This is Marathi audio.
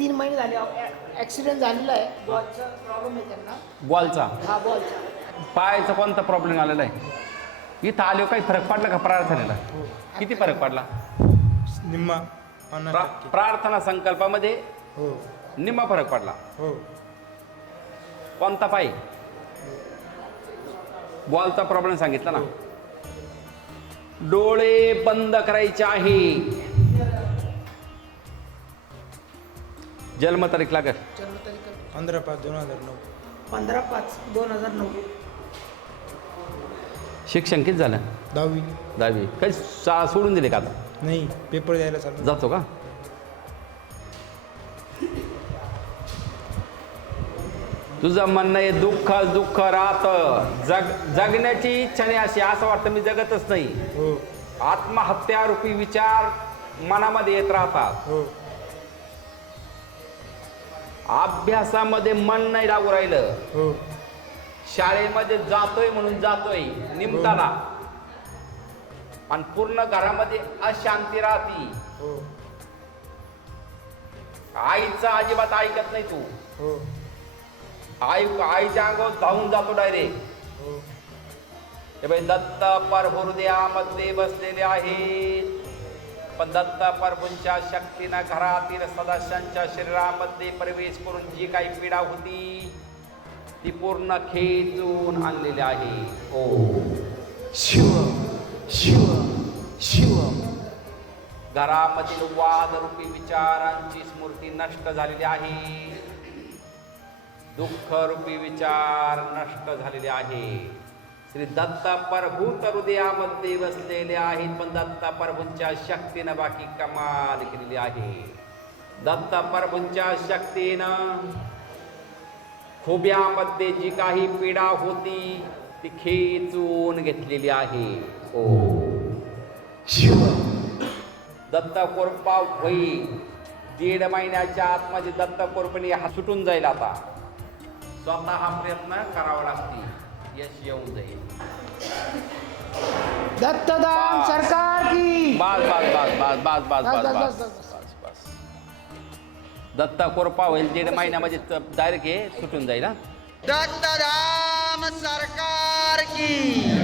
तीन महिने झाले. ॲक्सिडेंट झालेला आहे. बॉलचा प्रॉब्लेम आहे त्यांना. बॉलचा हा बॉलचा पायाचा कोणता प्रॉब्लेम आलेला आहे? इथं आलो काही फरक पडला का प्रार्थनेला? किती फरक पडला? निम्मा पन्नास प्रा- टक्के. प्रार्थना संकल्पामध्ये हो. निम्मा फरक पडला. हो. कोणता पाय? बॉलचा प्रॉब्लेम सांगितला ना. डोळे बंद करायचे आहे. जन्मतारीख लागेल. जन्मतारीख पंधरा पाच दोन हजार नऊ. पंधरा पाच दोन हजार नऊ शिक्षण किती झालं? दहावी. दहावी. काही सा सोडून दिले का आता? नाही पेपर द्यायला चालू जातो का? तुझं म्हणणं आहे दुःख दुःख राहत. जग जगण्याची इच्छा नाही अशी असं वाटतं मी जगतच नाही. हो. आत्महत्यारूपी विचार मनामध्ये येत राहतात. हो. अभ्यासामध्ये मन नाही लागू राहिलं. हो. शाळेमध्ये जातोय म्हणून जातोय निमताना. आणि पूर्ण घरामध्ये अशांती राहती. हो. आईचं अजिबात ऐकत नाही तू. हो. आई आईच्या अंगावर धावून जातो डायरेक्ट. दत्त परभृदयामध्ये बसलेले आहेत. दत्त प्रभूंच्या शक्तीनं घरातील सदस्यांच्या शरीरामध्ये प्रवेश करून जी काही पीडा होती ती पूर्ण खेचून आणलेली आहे. ओ. शिव शिव शिव. घरामधील वादरूपी विचारांची स्मृती नष्ट झालेली आहे. दुःखरूपी विचार नष्ट झालेले आहे. श्री दत्त प्रभूत हृदयामध्ये बसलेले आहेत पण दत्त प्रभूंच्या शक्तीनं बाकी कमाल केलेली आहे. दत्ता प्रभूंच्या शक्तीनं खोब्यामध्ये जी काही पीडा होती ती खेचून घेतलेली आहे. हो. ओ शिव दत्ता कोरपा होई. दीड महिन्याच्या आतमध्ये दत्त कोरपणी हा सुटून जाईल आता. स्वतः हा प्रयत्न करावा लागतील. यश येऊन जाईल दत्तदाम सरकार की बस बस बस बस बस बस बस, बस बस, बस बस, बस बस दत्त कोरपा होईल दीड महिन्यामध्ये डायरेक्ट हे सुटून जाईल हा दत्तधाम सरकार की